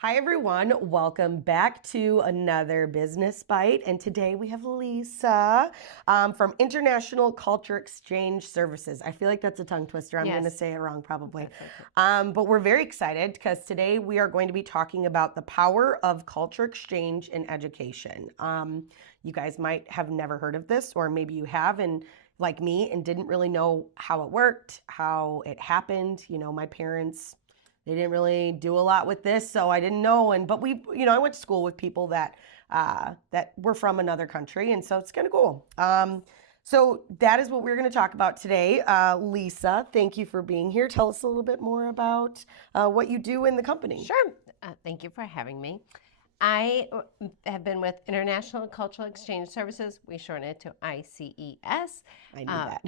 Hi everyone, welcome back to another Business Bite, and today we have Lisa from International Culture Exchange Services. I feel like that's a tongue twister. I'm going to Yes. say it wrong probably. That's okay. But we're very excited because today we are going to be talking about the power of culture exchange in education. You guys might have never heard of this, or maybe you have, and like me, and didn't really know how it worked, how it happened. You know, my parents, they didn't really do a lot with this, so I didn't know. But we, I went to school with people that were from another country, and so it's kind of cool. So that is what we're going to talk about today. Lisa, thank you for being here. Tell us a little bit more about what you do in the company. Sure. Thank you for having me. I have been with International Cultural Exchange Services. We shorten it to ICES. I knew that.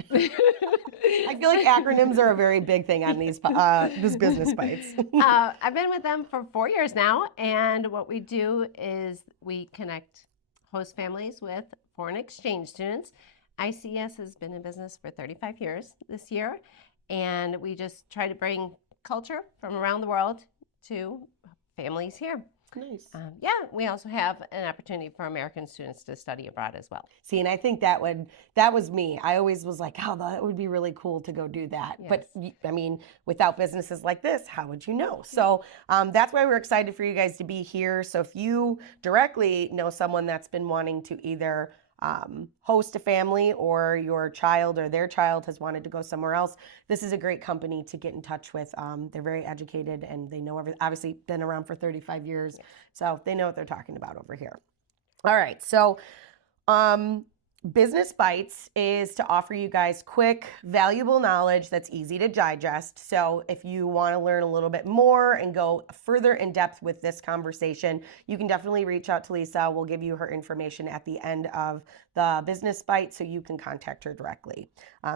I feel like acronyms are a very big thing on these business bites. I've been with them for 4 years now, and what we do is we connect host families with foreign exchange students. ICES has been in business for 35 years this year, and we just try to bring culture from around the world to families here. Nice. We also have an opportunity for American students to study abroad as well. See, and I think that was me. I always was like, oh, that would be really cool to go do that. Yes. But I mean, without businesses like this, how would you know? So that's why we're excited for you guys to be here. So if you directly know someone that's been wanting to either host a family, or your child or their child has wanted to go somewhere else, this is a great company to get in touch with. They're very educated, and they know obviously been around for 35 years. Yes. So they know what they're talking about over here. All right. So Business Bites is to offer you guys quick, valuable knowledge that's easy to digest. So if you want to learn a little bit more and go further in depth with this conversation, you can definitely reach out to Lisa. We'll give you her information at the end of the Business Bite so you can contact her directly.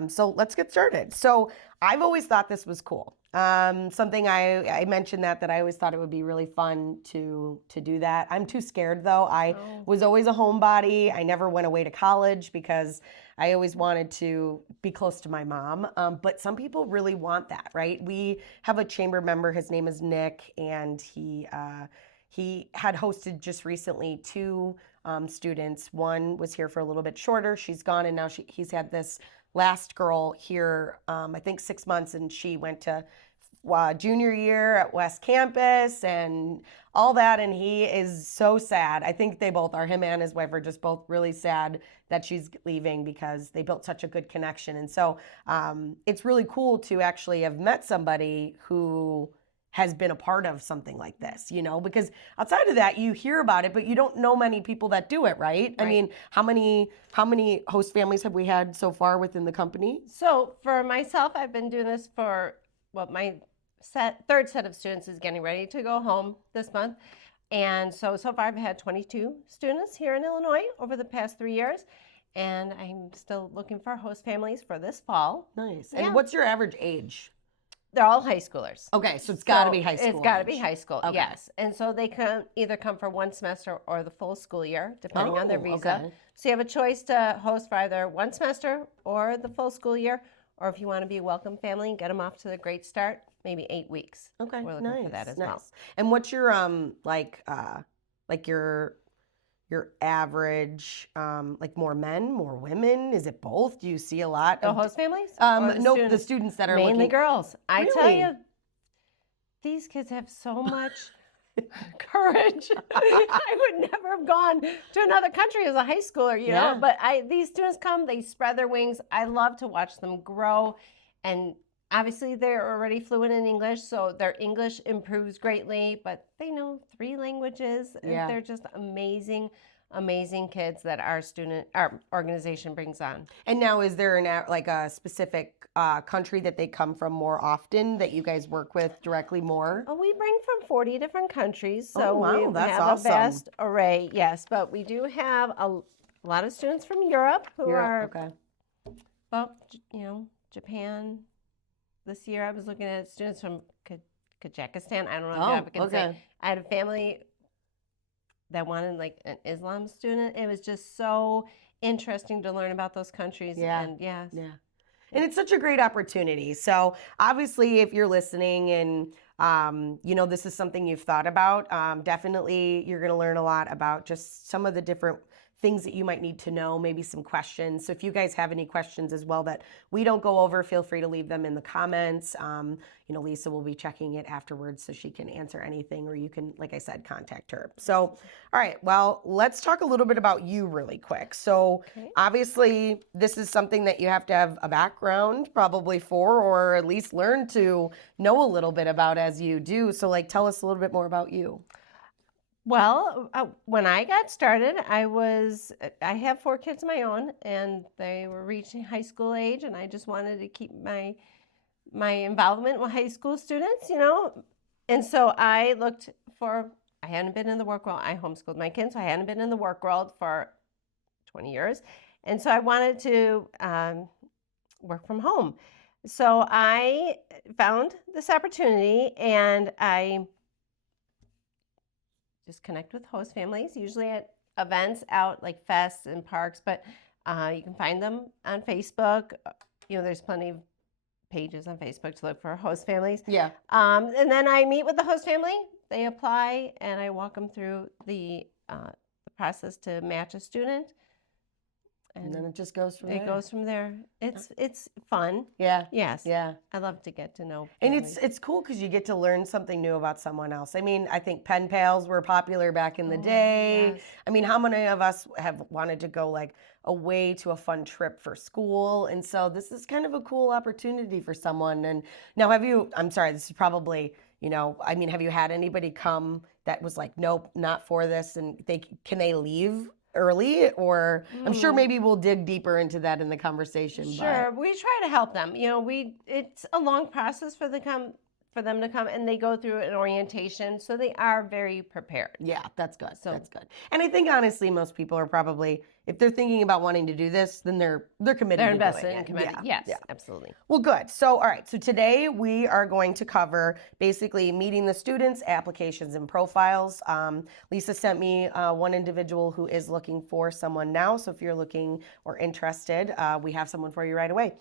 So let's get started. So I've always thought this was cool. Something I mentioned that I always thought it would be really fun to do that. I'm too scared though. I was always a homebody. I never went away to college because I always wanted to be close to my mom. But some people really want that, right? We have a chamber member. His name is Nick, and he had hosted just recently two students. One was here for a little bit shorter. She's gone, and now he's had this last girl here, I think 6 months, and she went to junior year at West Campus and all that, and he is so sad. I think they both are, him and his wife are just both really sad that she's leaving because they built such a good connection. And so it's really cool to actually have met somebody who has been a part of something like this, because outside of that, you hear about it, but you don't know many people that do it, right? I mean, how many host families have we had so far within the company? So for myself, I've been doing this for, my third set of students is getting ready to go home this month. And so far I've had 22 students here in Illinois over the past 3 years. And I'm still looking for host families for this fall. Nice. And what's your average age? They're all high schoolers. Okay, so it's got to be high school. It's got to be high school, yes. And so they can either come for one semester or the full school year, depending on their visa. Okay. So you have a choice to host for either one semester or the full school year, or if you want to be a welcome family and get them off to the great start, maybe 8 weeks. Okay, we're looking for that as well. And what's your your average, more men, more women? Is it both? Do you see a lot The of host families? nope, the students that are mainly girls. I tell Really? you, these kids have so much courage. I would never have gone to another country as a high schooler, you know. But these students come, they spread their wings. I love to watch them grow, and obviously they're already fluent in English, so their English improves greatly. But they know 3 languages, and they're just amazing kids that our organization brings on. And now, is there a specific country that they come from more often that you guys work with directly more? We bring from 40 different countries, so wow, we have awesome. a vast array. Yes, but we do have a lot of students from Europe who are, Japan. This year I was looking at students from Kazakhstan. I don't know if I can say. I had a family that wanted an Islam student. It was just so interesting to learn about those countries. Yeah. And And it's such a great opportunity. So obviously, if you're listening and this is something you've thought about, definitely you're going to learn a lot about just some of the different things that you might need to know, maybe some questions. So if you guys have any questions as well that we don't go over, feel free to leave them in the comments. Lisa will be checking it afterwards so she can answer anything, or you can, like I said, contact her. So, all right, well, let's talk a little bit about you really quick. So obviously this is something that you have to have a background probably for, or at least learn to know a little bit about as you do. So like, tell us a little bit more about you. Well, when I got started, I have 4 kids of my own, and they were reaching high school age, and I just wanted to keep my involvement with high school students, And so I hadn't been in the work world. I homeschooled my kids, so I hadn't been in the work world for 20 years. And so I wanted to work from home. So I found this opportunity, and I just connect with host families, usually at events out like fests and parks, but you can find them on Facebook. There's plenty of pages on Facebook to look for host families. Yeah. And then I meet with the host family. They apply, and I walk them through the process to match a student. And then it just goes from there. It goes from there. It's fun. Yeah. Yes. Yeah. I love to get to know families. And it's cool because you get to learn something new about someone else. I mean, I think pen pals were popular back in the day. Yes. I mean, how many of us have wanted to go like away to a fun trip for school? And so this is kind of a cool opportunity for someone. And now I'm sorry, this is probably, have you had anybody come that was like, nope, not for this, and can they leave early? Or I'm sure maybe we'll dig deeper into that in the conversation. Sure, we try to help them. It's a long process for them to come, and they go through an orientation, so they are very prepared. Yeah, that's good. That's good. And I think honestly, most people are probably, if they're thinking about wanting to do this, then they're committed. They're to invested doing and it. committed. Yes, absolutely. Well, good. So, all right. So today we are going to cover basically meeting the students, applications, and profiles. Lisa sent me one individual who is looking for someone now. So if you're looking or interested, we have someone for you right away.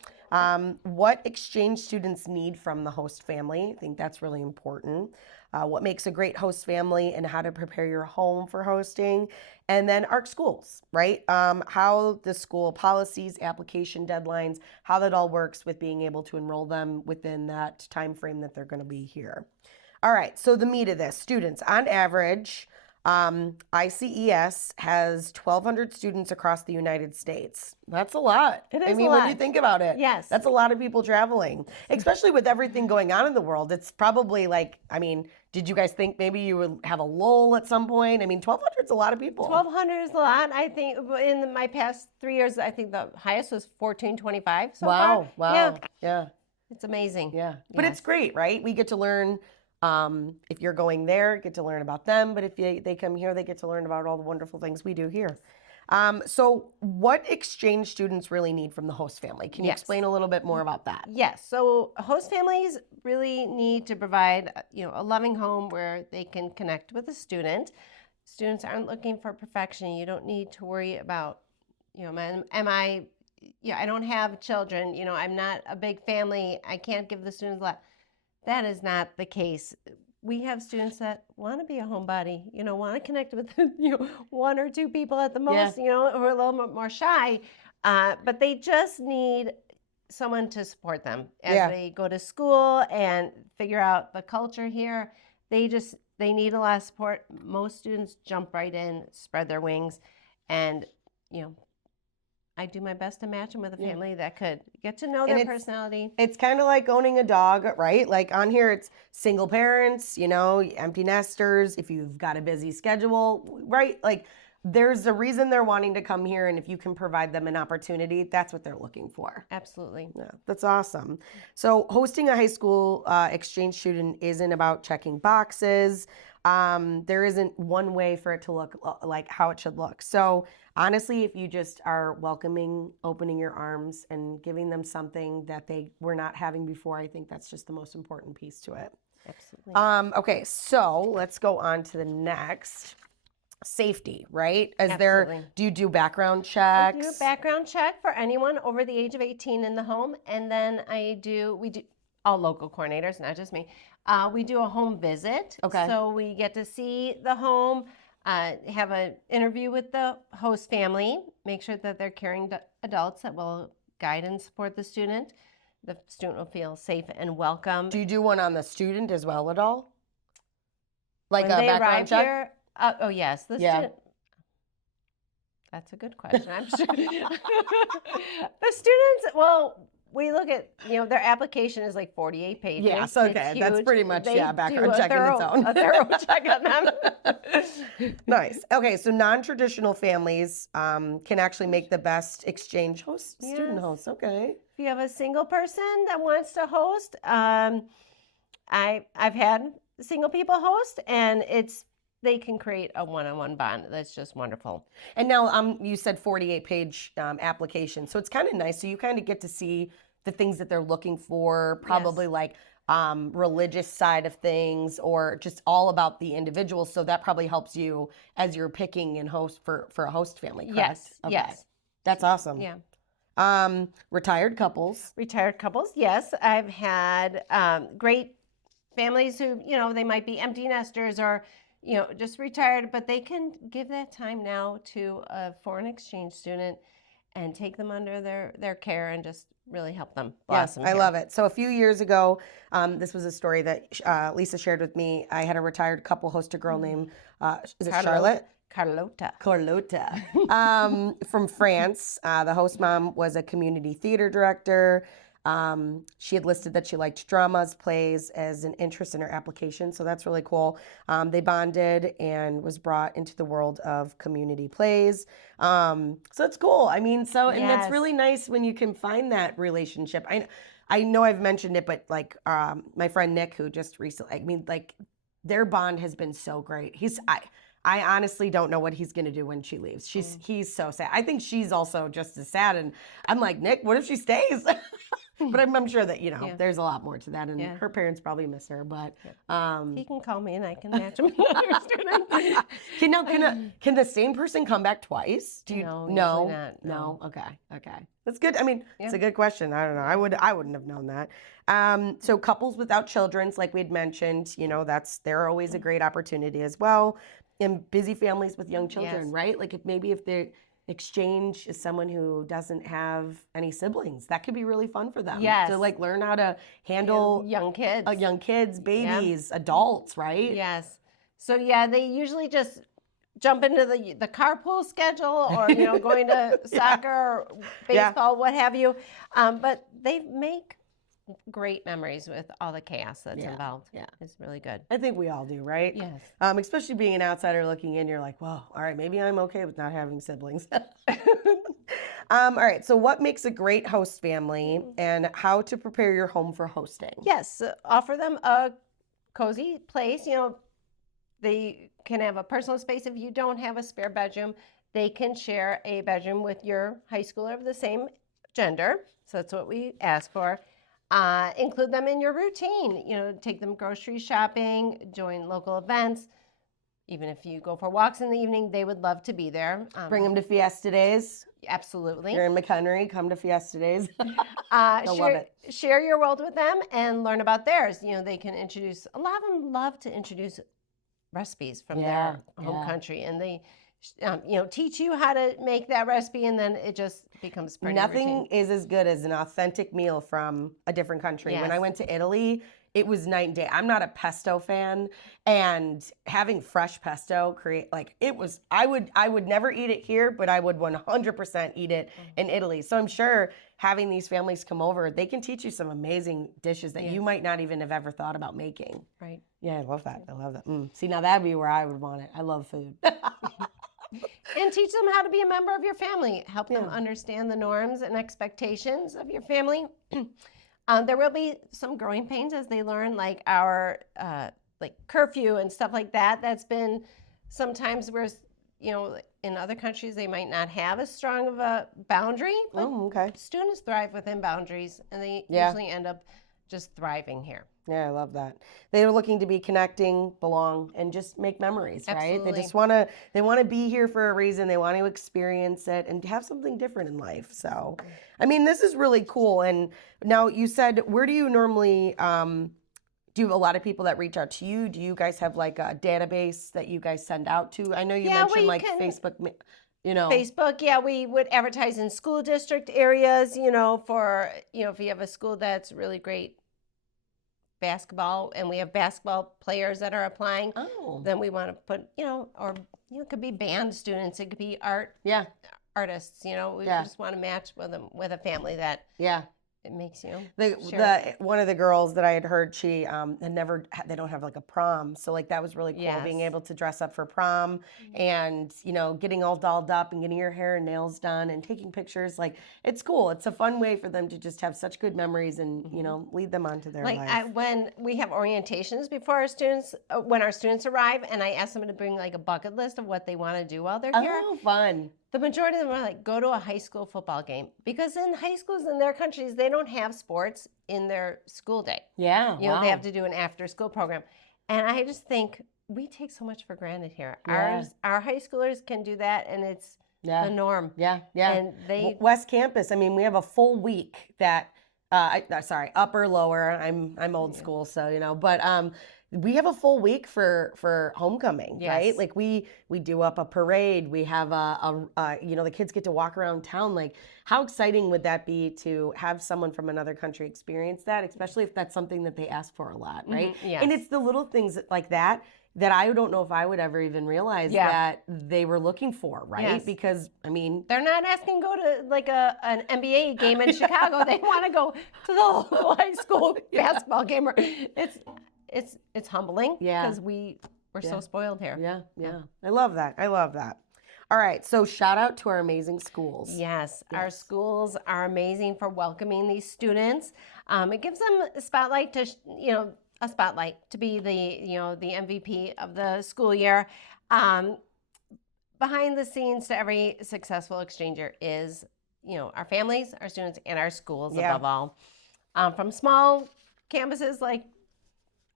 What exchange students need from the host family. I think that's really important. What makes a great host family and how to prepare your home for hosting. And then ARC schools, right? How the school policies, application deadlines, how that all works with being able to enroll them within that time frame that they're going to be here. All right, so the meat of this, students, on average, ICES has 1,200 students across the United States. That's a lot. It is I mean, a lot. when you think about it, yes, that's a lot of people traveling, especially with everything going on in the world. It's probably like, did you guys think maybe you would have a lull at some point? 1,200 is a lot of people. 1,200 is a lot. I think in my past 3 years, I think the highest was 1,425 so far. Wow. Yeah. It's amazing. Yeah. But it's great, right? We get to learn. If you're going there, get to learn about them. But if they come here, they get to learn about all the wonderful things we do here. So what exchange students really need from the host family? Can you explain a little bit more about that? Yes. So host families really need to provide, a loving home where they can connect with the student. Students aren't looking for perfection. You don't need to worry about, I don't have children. I'm not a big family. I can't give the students a lot. That is not the case. We have students that want to be a homebody, want to connect with, 1 or 2 people at the most, who are a little bit more shy, but they just need someone to support them as they go to school and figure out the culture here. They need a lot of support. Most students jump right in, spread their wings, and, I do my best to match them with a family that could get to know their personality. It's kind of like owning a dog, right? Like on here, it's single parents, empty nesters, if you've got a busy schedule, right? Like there's a reason they're wanting to come here. And if you can provide them an opportunity, that's what they're looking for. Absolutely. Yeah, that's awesome. So hosting a high school exchange student isn't about checking boxes. There isn't one way for it to look like how it should look. So honestly, if you just are welcoming, opening your arms and giving them something that they were not having before, I think that's just the most important piece to it. Absolutely. Okay, so let's go on to the next. safety, right? Absolutely. Do you do background I checks? do a background check for anyone over the age of 18 in the home, and then we do all local coordinators, not just me. We do a home visit, Okay. so we get to see the home, have an interview with the host family, make sure that they're caring adults that will guide and support the student. The student will feel safe and welcome. Do you do one on the student as well at all? Like When a they background arrive check? here, oh yes, the Yeah. student. That's a good question. I'm sure the students. Well, we look at their application is like 48 pages. Yes, okay. It's That's huge. pretty much, They yeah, do background a check in its own. A thorough check on them. Nice. Okay, so non-traditional families can actually make the best exchange student Yes. hosts. Okay. If you have a single person that wants to host, I've had single people host, and they can create a one-on-one bond. That's just wonderful. And now you said 48-page application, so it's kind of nice. So you kind of get to see the things that they're looking for, probably Yes. like religious side of things, or just all about the individual. So that probably helps you as you're picking and host for a host family. Correct? Yes. Okay. Yes. That's awesome. Yeah. Retired couples. Retired couples, yes. I've had great families who, they might be empty nesters or, just retired, but they can give that time now to a foreign exchange student and take them under their care and just really help them Yes, blossom. I here. love it. So a few years ago, this was a story that Lisa shared with me. I had a retired couple host a girl named, is it Charlotte? Carlota. From France. The host mom was a community theater director. She had listed that she liked dramas, plays as an interest in her application, so that's really cool. They bonded and was brought into the world of community plays. So it's cool. I mean, and that's Yes. really nice when you can find that relationship. I know I've mentioned it, but like my friend Nick, who just recently, I mean, like their bond has been so great. I honestly don't know what he's going to do when she leaves. He's so sad. I think she's also just as sad. And I'm like, Nick, what if she stays? But I'm sure that, Yeah. there's a lot more to that. And Yeah. her parents probably miss her. But He can call me and I can match him with another student. can the same person come back twice? No, usually No. not, No. no. Okay. That's good. I mean, it's Yeah. a good question. I don't know. I wouldn't have known that. So couples without children, like we had mentioned, they're always a great opportunity as well. And busy families with young children, Yes. right? Like if the exchange is someone who doesn't have any siblings, that could be really fun for them. Yes. To like learn how to handle Young kids. young kids, babies, adults, right? Yes. So yeah, they usually just jump into the carpool schedule or going to soccer or Yeah. baseball, what have you. But they make great memories with all the chaos that's Yeah, involved. yeah. It's really good. I think we all do, right? Yes. Especially being an outsider looking in, you're like, well, all right, maybe I'm okay with not having siblings. All right, so what makes a great host family and how to prepare your home for hosting? Yes, offer them a cozy place. They can have a personal space. If you don't have a spare bedroom, they can share a bedroom with your high schooler of the same gender. So that's what we ask for. Include them in your routine. Take them grocery shopping, join local events. Even if you go for walks in the evening, they would love to be there. Bring them to Fiesta Days. Absolutely. You're in McHenry, come to Fiesta Days. They'll love it. Share your world with them and learn about theirs. They can introduce, a lot of them love to introduce recipes from their home country, and they teach you how to make that recipe, and then it just becomes pretty Nothing routine. is as good as an authentic meal from a different country. When I Yes. went to Italy, it was night and day. I'm not a pesto fan, and having fresh pesto I would never eat it here, but I would 100% eat it in Italy. So I'm sure having these families come over, they can teach you some amazing dishes that you might not even have ever thought about making. Right. Yeah, I love that. I love that. See, now that'd be where I would want it. I love food. And teach them how to be a member of your family. Help them Yeah. understand the norms and expectations of your family. There will be some growing pains as they learn, like our curfew and stuff like that. That's been sometimes where in other countries they might not have as strong of a boundary, but Oh, okay. students thrive within boundaries, and they Yeah. usually end up just thriving here. Yeah, I love that. They're looking to be connecting, belong, and just make memories, right? Absolutely. They just they want to be here for a reason. They want to experience it and have something different in life. So, I mean, this is really cool. And now you said, where do you normally, do a lot of people that reach out to you? Do you guys have like a database that you guys send out to? I know you mentioned like Facebook, Facebook, yeah, we would advertise in school district areas, for, if you have a school that's really great basketball and we have basketball players that are applying, then we want to put, or, it could be band students, it could be artists, we just want to match with them with a family that it makes one of the girls that I had heard, she they don't have like a prom, so like that was really cool, being able to dress up for prom and getting all dolled up and getting your hair and nails done and taking pictures. Like, it's cool. It's a fun way for them to just have such good memories and lead them onto their life. When we have orientations before our students, when our students arrive, and I ask them to bring like a bucket list of what they want to do while they're here. Oh, fun. The majority of them are like, go to a high school football game, because in high schools in their countries, they don't have sports in their school day. Yeah. They have to do an after school program. And I just think we take so much for granted here. Yeah. Our high schoolers can do that, and it's the norm. Yeah. And West Campus, I mean, we have a full week that, sorry, upper, lower, I'm old school, so, but we have a full week for homecoming, right? Like we do up a parade. We have the kids get to walk around town. Like, how exciting would that be to have someone from another country experience that, especially if that's something that they ask for a lot, right? Yes. And it's the little things like that I don't know if I would ever even realize that they were looking for, right? Yes. Because, I mean, they're not asking to go to like an NBA game in Chicago. They want to go to the local high school basketball game. It's humbling because we're so spoiled here. Yeah. I love that. All right, so shout out to our amazing schools. Yes, our schools are amazing for welcoming these students. It gives them a spotlight to, to be the MVP of the school year. Behind the scenes to every successful exchanger is, our families, our students, and our schools above all. From small campuses like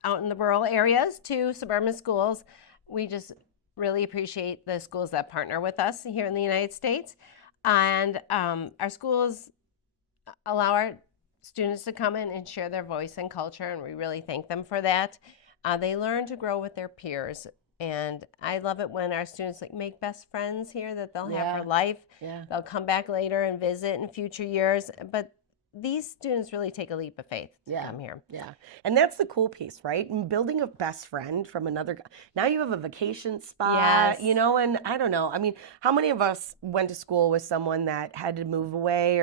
out in the rural areas to suburban schools, we just really appreciate the schools that partner with us here in the United States. And our schools allow our students to come in and share their voice and culture, and we really thank them for that. They learn to grow with their peers. And I love it when our students make best friends here that they'll have for life. Yeah. They'll come back later and visit in future years. But these students really take a leap of faith to come here. Yeah. And that's the cool piece, right? And building a best friend from another, now you have a vacation spot, and I don't know. I mean, how many of us went to school with someone that had to move away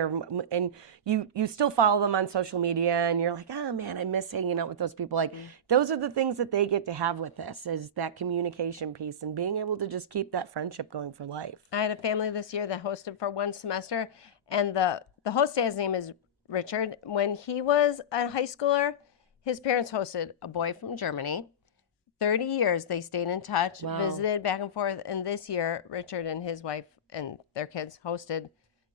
and you still follow them on social media and you're like, oh man, I miss hanging out with those people. Like, those are the things that they get to have with this, is that communication piece and being able to just keep that friendship going for life. I had a family this year that hosted for one semester, and the host, his name is Richard. When he was a high schooler, his parents hosted a boy from Germany. 30 years they stayed in touch, visited back and forth, and this year Richard and his wife and their kids hosted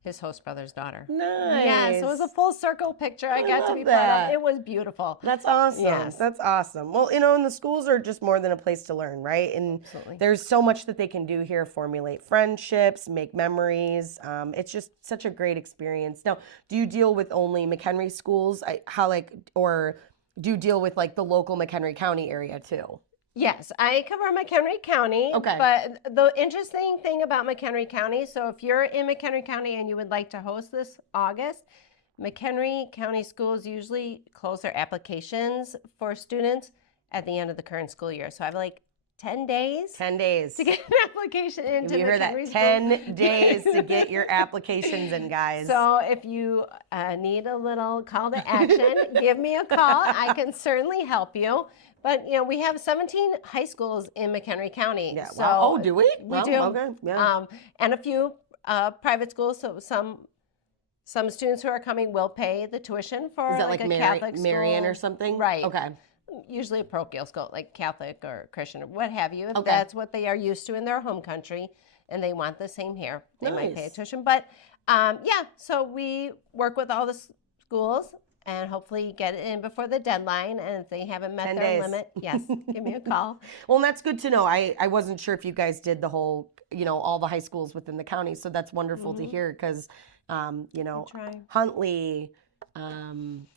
his host brother's daughter. Nice. Yeah, so it was a full circle picture I got to be part of. It was beautiful. That's awesome. Yes. That's awesome. Well, and the schools are just more than a place to learn, right? And there's so much that they can do here, formulate friendships, make memories. It's just such a great experience. Now, do you deal with only McHenry schools? Or do you deal with the local McHenry County area too? Yes, I cover McHenry County. Okay. But the interesting thing about McHenry County, so if you're in McHenry County and you would like to host this August, McHenry County schools usually close their applications for students at the end of the current school year. So I have 10 days. 10 days. To get an application into you heard that? 10 days to get your applications in, guys. So if you need a little call to action, give me a call. I can certainly help you. But, we have 17 high schools in McHenry County. Yeah. So Oh, do we? We do. Okay. Yeah. And a few private schools. So some students who are coming will pay the tuition for Is that a Catholic school. Marian or something? Right. Okay. Usually a parochial school, like Catholic or Christian or what have you. If that's what they are used to in their home country and they want the same here, they might pay a tuition. But so we work with all the schools and hopefully get it in before the deadline. And if they haven't met 10 their days. limit, yes, give me a call. Well, and that's good to know. I wasn't sure if you guys did the whole, all the high schools within the county. So that's wonderful to hear because, Huntley,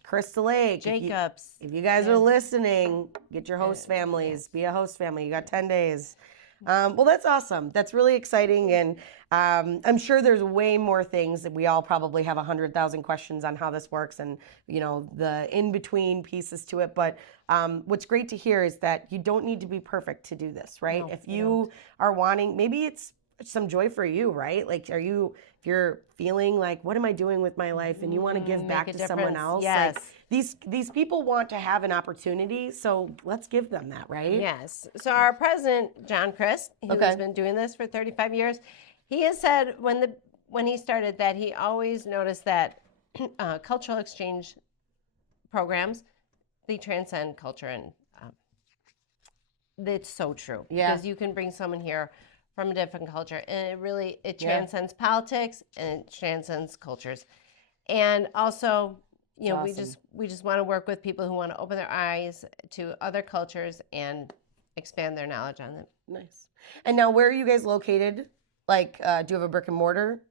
Crystal Lake, Jacobs. If you guys are listening, get your host families, be a host family. You got 10 days. Well, that's awesome. That's really exciting. And I'm sure there's way more things that we all probably have 100,000 questions on how this works and, the in-between pieces to it. But what's great to hear is that you don't need to be perfect to do this, right? No, if you are wanting, maybe it's some joy for you, right? Like, if you're feeling like, what am I doing with my life? And you want to give back to someone else. Yes. Like, these people want to have an opportunity, so let's give them that, right? Yes. So our president, John Christ, who has been doing this for 35 years, he has said when he started that he always noticed that cultural exchange programs, they transcend culture, and it's so true. Yeah. Because you can bring someone here from a different culture, and it transcends politics and it transcends cultures, and also. We just want to work with people who want to open their eyes to other cultures and expand their knowledge on them. Nice. And now, where are you guys located? Like, do you have a brick and mortar?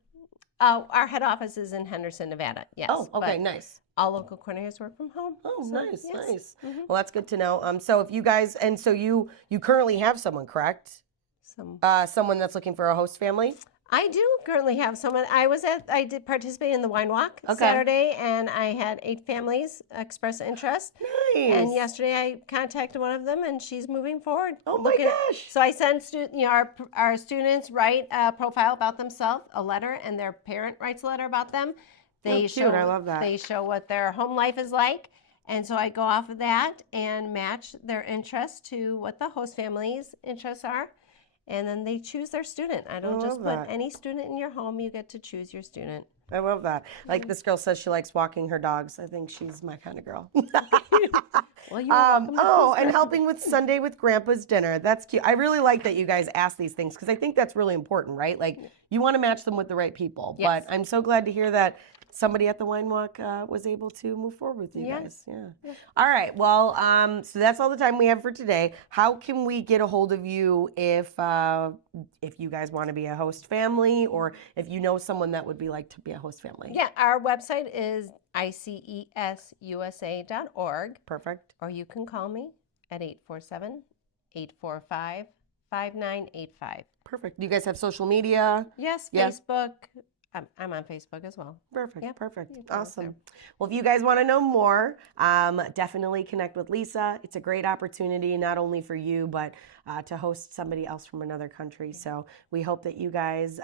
Our head office is in Henderson, Nevada. Yes. Oh, okay, nice. All local coordinators work from home. Oh, so, nice, yes. nice. Well, that's good to know. So if you guys, and so you currently have someone, correct? Someone that's looking for a host family? I do currently have someone. I did participate in the wine walk Saturday, and I had 8 families express interest. Nice. And yesterday I contacted one of them, and she's moving forward. Oh my gosh. So I send our students write a profile about themselves, a letter, and their parent writes a letter about them. They cute. I love that. They show what their home life is like. And so I go off of that and match their interests to what the host family's interests are. And then they choose their student. I don't just put any student in your home. You get to choose your student. I love that. Like this girl says she likes walking her dogs. I think she's my kind of girl. Well, you're and helping with Sunday with Grandpa's dinner. That's cute. I really like that you guys ask these things because I think that's really important, right? Like you want to match them with the right people. Yes. But I'm so glad to hear that somebody at the wine walk was able to move forward with you guys. Yeah. All right. Well, so that's all the time we have for today. How can we get a hold of you if you guys want to be a host family or if you know someone that would be like to be a host family? Yeah, our website is icesusa.org. Perfect. Or you can call me at 847-845-5985. Perfect. Do you guys have social media? Yes, Facebook. I'm on Facebook as well. Perfect. Yep. Perfect. Awesome. Well, if you guys want to know more, definitely connect with Lisa. It's a great opportunity, not only for you, but to host somebody else from another country. So we hope that you guys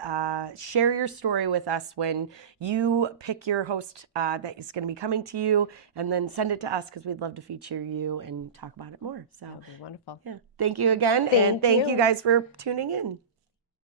share your story with us when you pick your host that is going to be coming to you, and then send it to us because we'd love to feature you and talk about it more. So that would be wonderful. Yeah. Thank you again. And thank you guys for tuning in.